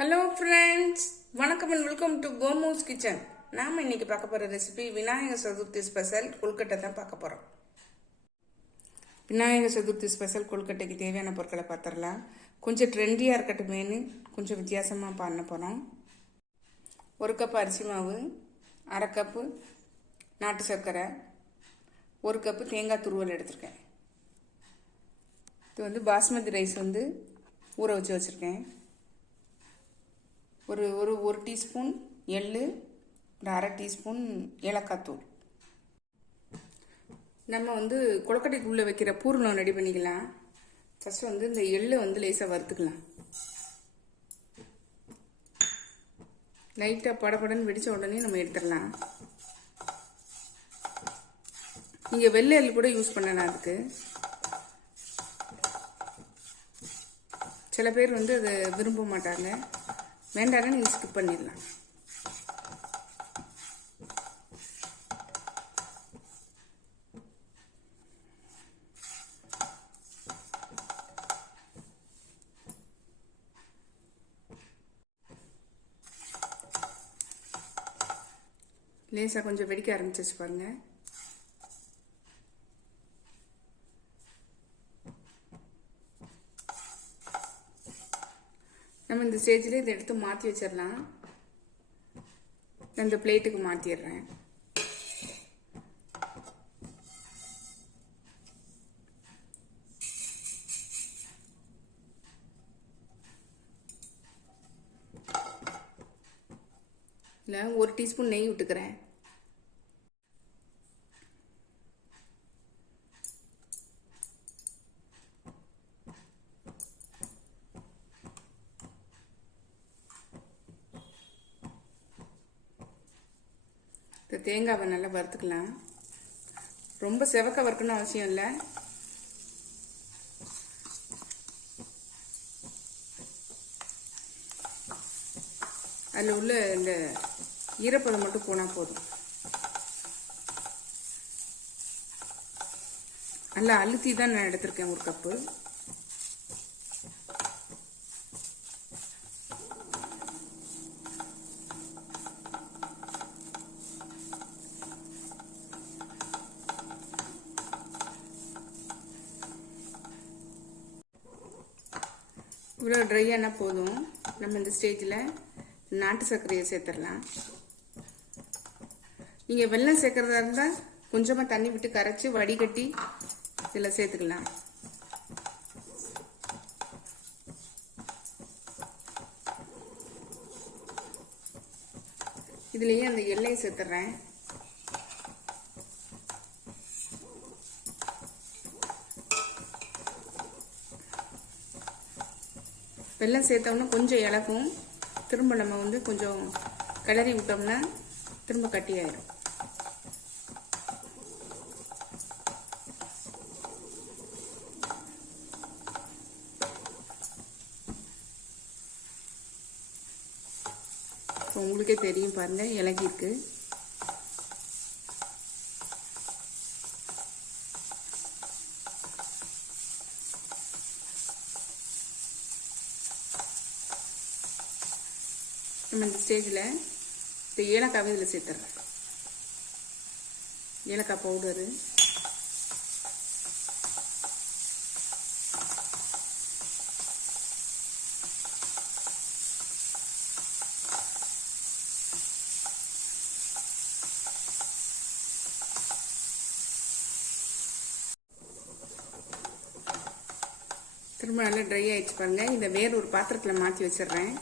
Hello friends வணக்கம் and welcome to Gomu's kitchen நாம் இன்னைக்கு பார்க்க போகிற ரெசிபி விநாயகர் சதுர்த்தி ஸ்பெஷல் கொழுக்கட்டை தான் பார்க்க போகிறோம் விநாயகர் சதுர்த்தி ஸ்பெஷல் கொழுக்கட்டைக்கு தேவையான பொருட்களை பார்த்துடலாம். கொஞ்சம் ட்ரெண்டியாக இருக்கட்டுமேனு கொஞ்சம் வித்தியாசமாக பண்ண போகிறோம் ஒரு கப் அரிசி மாவு அரை கப்பு நாட்டு சர்க்கரை ஒரு கப்பு தேங்காய் துருவல் எடுத்திருக்கேன். இது வந்து பாஸ்மதி ரைஸ் வந்து ஊற வச்சு வச்சுருக்கேன். ஒரு ஒரு ஒரு டீஸ்பூன் எள் ஒரு அரை டீஸ்பூன் ஏலக்காய் தூள். நம்ம வந்து கொழுக்கட்டைக்குள்ளே வைக்கிற பூர்ணம் ரெடி பண்ணிக்கலாம். ஃபஸ்ட்டு வந்து இந்த எள்ளை வந்து லேசாக வறுத்துக்கலாம். லைட்டாக படபடன்னு வெடித்த உடனே நம்ம எடுத்துடலாம். நீங்கள் வெள்ளை எள் கூட யூஸ் பண்ணலாம் அதுக்கு. சில பேர் வந்து அதை விரும்ப மாட்டாங்க. வேண்டாம்னா நீங்கள் ஸ்கிப் பண்ணிடலாம். லேசாக கொஞ்சம் வெடிக்க ஆரம்பிச்சிச்சு பாருங்கள் நம்ம இந்த ஸ்டேஜில் இதை எடுத்து மாற்றி வச்சிடலாம். நான் இந்த பிளேட்டுக்கு மாற்றிடுறேன் இல்லை ஒரு டீஸ்பூன் நெய் விட்டுக்கிறேன் இந்த தேங்காவை நல்லா வறுத்துக்கலாம். ரொம்ப செவக்க வறுக்கணும் அவசியம் இல்லை. அதில் உள்ள இந்த ஈரப்பதம் மட்டும் போனால் போதும். நல்லா அழுத்தி தான் நான் எடுத்திருக்கேன் ஒரு கப்பு. இவ்வளோ ட்ரை ஆனால் போதும். நம்ம இந்த ஸ்டேஜில் நாட்டு சர்க்கரையை சேர்த்துடலாம். நீங்கள் வெள்ளம் சேர்க்குறதா இருந்தால் கொஞ்சமாக தண்ணி விட்டு கரைச்சி வடிகட்டி இதில் சேர்த்துக்கலாம். இதுலேயே அந்த எல்லையை சேர்த்துட்றேன் வெள்ளம் சேர்த்தோம்னா கொஞ்சம் இலக்கும் திரும்ப நம்ம வந்து கொஞ்சம் கிளறி விட்டோம்னா திரும்ப கட்டி ஆயிடும் உங்களுக்கே தெரியும் பாருங்கள் இலகிருக்கு நம்ம இந்த ஸ்டேஜில் இந்த ஏலக்காவை இதில் சேர்த்துட்றேன் ஏலக்காய் பவுடரு திரும்ப நல்லா ட்ரை ஆகிடுச்சு பாருங்கள் இதை வேறு ஒரு பாத்திரத்தில் மாற்றி வச்சிடுறேன்.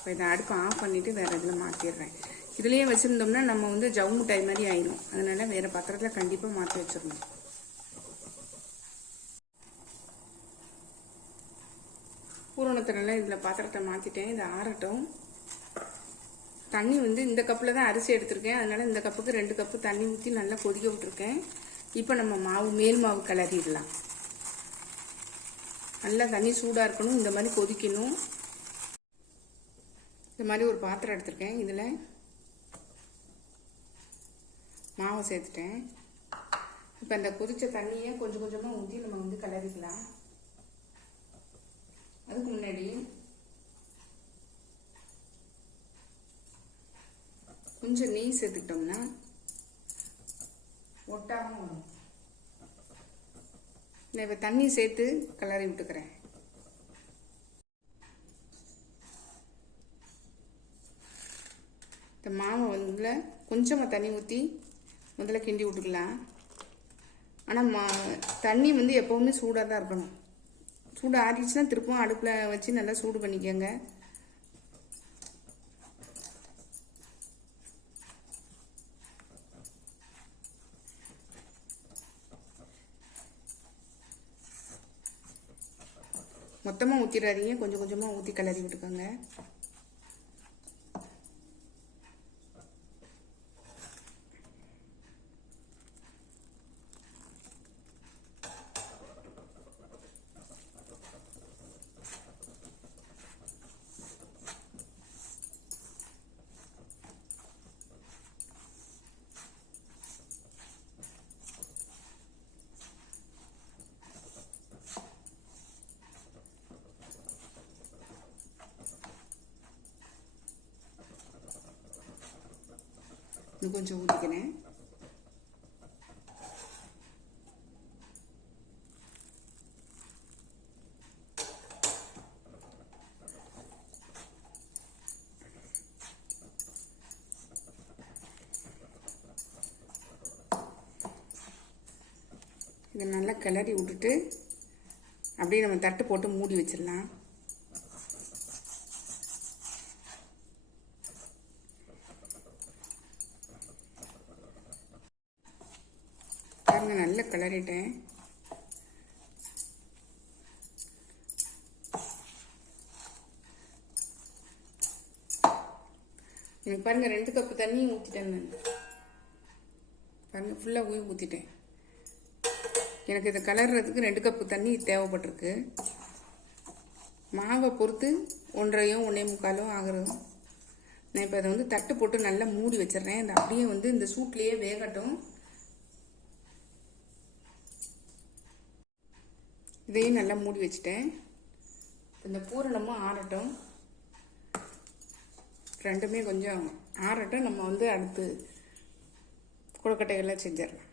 இப்போ இதை அடுப்பை ஆஃப் பண்ணிவிட்டு வேறு இதில் மாற்றிடுறேன் இதுலேயே வச்சுருந்தோம்னா நம்ம வந்து ஜவு மிட்டாய் மாதிரி ஆயிடும் அதனால வேறு பாத்திரத்தில் கண்டிப்பாக மாற்றி வச்சிடணும். பூரணத்தினால இதில் பாத்திரத்தை மாற்றிட்டேன் இதை ஆறட்டும். தண்ணி வந்து இந்த கப்பில் தான் அரிசி எடுத்திருக்கேன். அதனால் இந்த கப்புக்கு ரெண்டு கப்பு தண்ணி ஊற்றி நல்லா கொதிக்க விட்டுருக்கேன். இப்போ நம்ம மாவு மேல் மாவு கிளறிடலாம். நல்லா தண்ணி சூடாக இருக்கணும். இந்த மாதிரி கொதிக்கணும். இந்த மாதிரி ஒரு பாத்திரம் எடுத்திருக்கேன். இதில் மாவு சேர்த்துட்டேன். இப்போ இந்த கொதித்த தண்ணியை கொஞ்சம் கொஞ்சமாக ஊற்றி நம்ம வந்து கலரிக்கலாம். அதுக்கு முன்னாடி கொஞ்சம் நெய் சேர்த்துக்கிட்டோம்னா ஒட்டாமல் வரும். நான் இப்போ தண்ணி சேர்த்து கலரி விட்டுக்கிறேன். இந்த மாவை வந்து கொஞ்சமாக தண்ணி ஊற்றி முதல்ல கிண்டி விட்டுக்கலாம். ஆனால் மா தண்ணி வந்து எப்போவுமே சூடாக தான் இருக்கணும். சூடு ஆறிடுச்சுன்னா திருப்பவும் அடுப்பில் வச்சு நல்லா சூடு பண்ணிக்கோங்க. மொத்தமாக ஊற்றிடாதீங்க கொஞ்சம் கொஞ்சமாக ஊற்றி கிளறி விட்டுக்கோங்க. இன்னும் கொஞ்சம் ஊற்றிக்கிறேன் இதை நல்லா கிளறி விட்டுட்டு அப்படியே நம்ம தட்டு போட்டு மூடி வச்சிடலாம். பாருங்க நல்லா கிளறிட்டேன். எனக்கு பாருங்க ரெண்டு கப்பு தண்ணி ஊற்றிட்டேன் நான். பாருங்க ஃபுல்லாக ஊய் ஊற்றிட்டேன் எனக்கு இதை கலர்றதுக்கு ரெண்டு கப்பு தண்ணி தேவைப்பட்டிருக்கு. மாவை பொறுத்து ஒன்றையும் ஒன்றே முக்காலும் ஆகிறது. நான் இப்போ அதை வந்து தட்டு போட்டு நல்லா மூடி வச்சிடுறேன். அது அப்படியே வந்து இந்த சூட்லேயே வேகட்டும். இதையும் நல்லா மூடி வச்சுட்டேன். இந்த பூரணமும் ஆறட்டும். ரெண்டுமே கொஞ்சம் ஆறட்டும். நம்ம வந்து அடுத்து கொழுக்கட்டைகள்லாம் செஞ்சிடலாம்.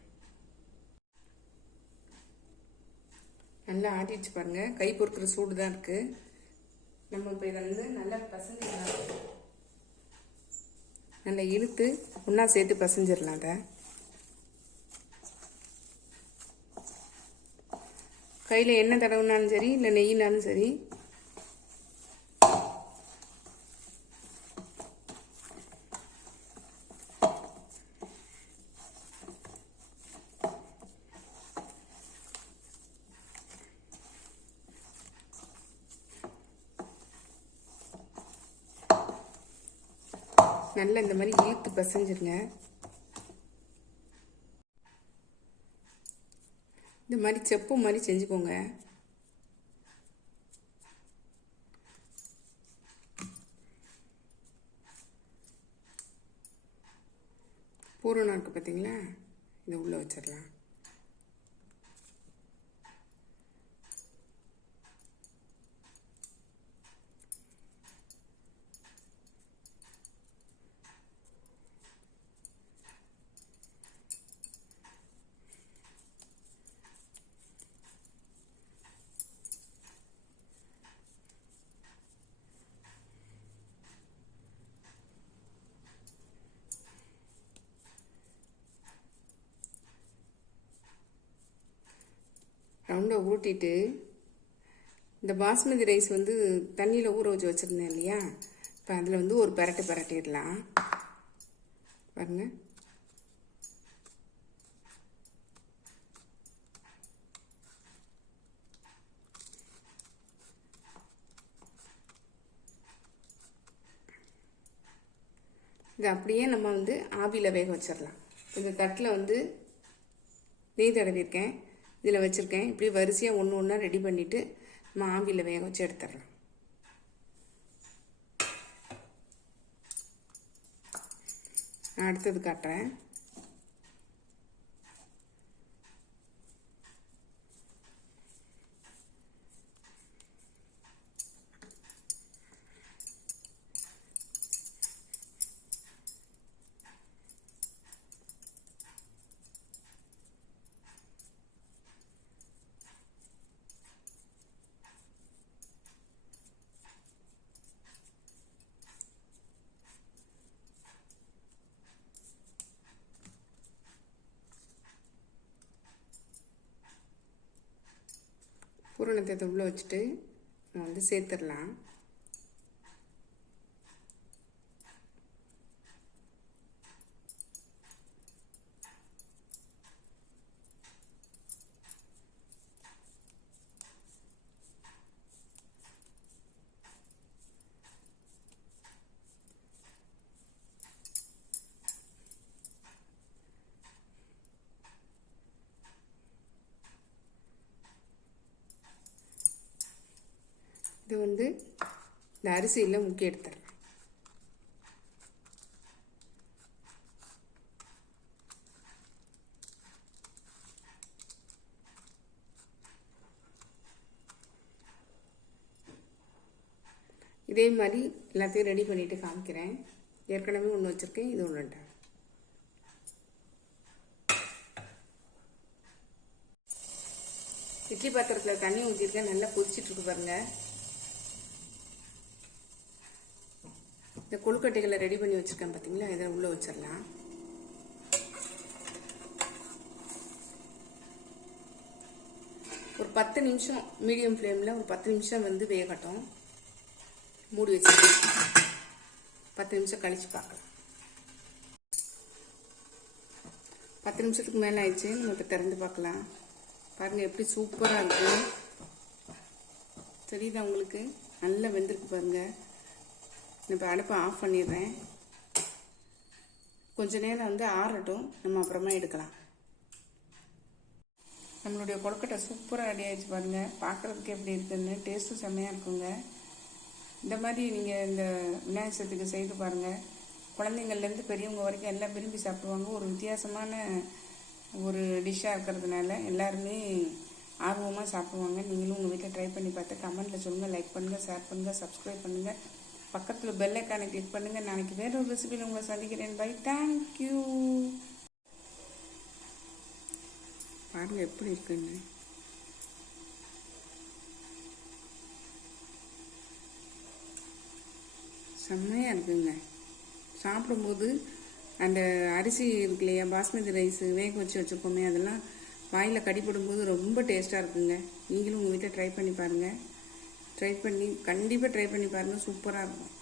நல்லா ஆடிடுச்சு பாருங்க. கை பொறுக்கிற சூடு தான் இருக்கு. நம்ம இப்போ இதை வந்து நல்லா பசஞ்சிடலாம். நல்லா இழுத்து ஒன்றா சேர்த்து பசஞ்சிடலாம் அதை கையில் எண்ணெய் தடவுனாலும் சரி இல்லை நெய்னாலும் சரி. நல்லா இந்த மாதிரி ஈர்த்து பசைஞ்சிருங்க. இந்த மாதிரி செப்பு மாதிரி செஞ்சுக்கோங்க. பூரணம் இருக்குது பார்த்தீங்களா இதை உள்ளே வச்சிடலாம். ரவுண்டாக உருட்டிட்டு இந்த பாஸ்மதி ரைஸ் வந்து தண்ணியில் ஊற வச்சு வச்சுருந்தேன் இல்லையா? இப்போ அதில் வந்து ஒரு பரட்டு பரட்டிடலாம். பாருங்க. இது அப்படியே நம்ம வந்து ஆவியில் வேக வச்சிடலாம். இந்த தட்டில் வந்து நெய் தடவிருக்கேன் இதில் வச்சுருக்கேன். இப்படி வரிசையாக ஒன்று ஒன்றா ரெடி பண்ணிவிட்டு நம்ம ஆவியில் வேக வச்சு எடுத்துடலாம் நான் அடுத்தது காட்டுறேன். பூரணத்தை இதை உள்ளே வச்சுட்டு வந்து சேர்த்துடலாம். இது வந்து இந்த அரிசியில் முக்கி எடுத்துறேன். இதே மாதிரி எல்லாத்தையும் ரெடி பண்ணிட்டு காமிக்கிறேன். ஏற்கனவே ஒன்று வச்சுருக்கேன் இது ஒன்றுட்டேன் இட்லி பாத்திரத்தில் தண்ணி ஊற்றிருக்கேன் நல்லா கொதிச்சிட்டு இருக்கு இந்த கொழுக்கட்டைகளை ரெடி பண்ணி வச்சுருக்கேன் பார்த்தீங்களா இதை உள்ளே வச்சிடலாம். ஒரு பத்து நிமிஷம் மீடியம் ஃப்ளேமில் ஒரு பத்து நிமிஷம் வந்து வேகட்டும். மூடி வச்சு பத்து நிமிஷம் கழித்து பார்க்கலாம். பத்து நிமிஷத்துக்கு மேலே ஆயிடுச்சு. நம்ம இப்போ திறந்து பார்க்கலாம். பாருங்கள் எப்படி சூப்பராக இருக்குது தெரியுதா உங்களுக்கு? நல்லா வெந்திருக்கு பாருங்கள் இப்போ அடுப்பை ஆஃப் பண்ணிடுறேன். கொஞ்ச நேரம் வந்து ஆறட்டும். நம்ம அப்புறமா எடுக்கலாம். நம்மளுடைய கொழுக்கட்டை சூப்பராக ரெடி ஆகிடுச்சு பாருங்கள் பார்க்குறதுக்கு எப்படி இருக்குதுன்னு டேஸ்ட்டும் செம்மையாக இருக்குங்க. இந்த மாதிரி நீங்கள் இந்த விநாயகர் சதுர்த்திக்கு செய்து பாருங்கள் குழந்தைங்கள்லேருந்து பெரியவங்க வரைக்கும் எல்லாம் விரும்பி சாப்பிடுவாங்க. ஒரு வித்தியாசமான ஒரு டிஷ்ஷாக இருக்கிறதுனால எல்லாருமே ஆர்வமாக சாப்பிடுவாங்க. நீங்களும் உங்கள் வீட்டில் ட்ரை பண்ணி பார்த்து கமெண்ட்டில் சொல்லுங்கள் லைக் பண்ணுங்கள் ஷேர் பண்ணுங்கள் சப்ஸ்கிரைப் பண்ணுங்கள் பக்கத்தில் பெல் ஐக்கானை கிளிக் பண்ணுங்கள் நாளைக்கு வேறு ஒரு ரெசிபியில் உங்களை சந்திக்கிறேன். பை தேங்க்யூ பாருங்கள் எப்படி இருக்குன்னு. செம்மையாக இருக்குங்க. சாப்பிடும்போது அந்த அரிசி இருக்கு இல்லையா பாஸ்மதி ரைஸ் வேக வச்சு வச்சுருக்கோமே அதெல்லாம் வாயில் கடிப்படும்போது ரொம்ப டேஸ்ட்டாக இருக்குங்க. நீங்களும் உங்கள் வீட்டில் ட்ரை பண்ணி பாருங்கள் ட்ரை பண்ணி கண்டிப்பாக ட்ரை பண்ணி பாருங்கள் சூப்பராக இருக்கும்.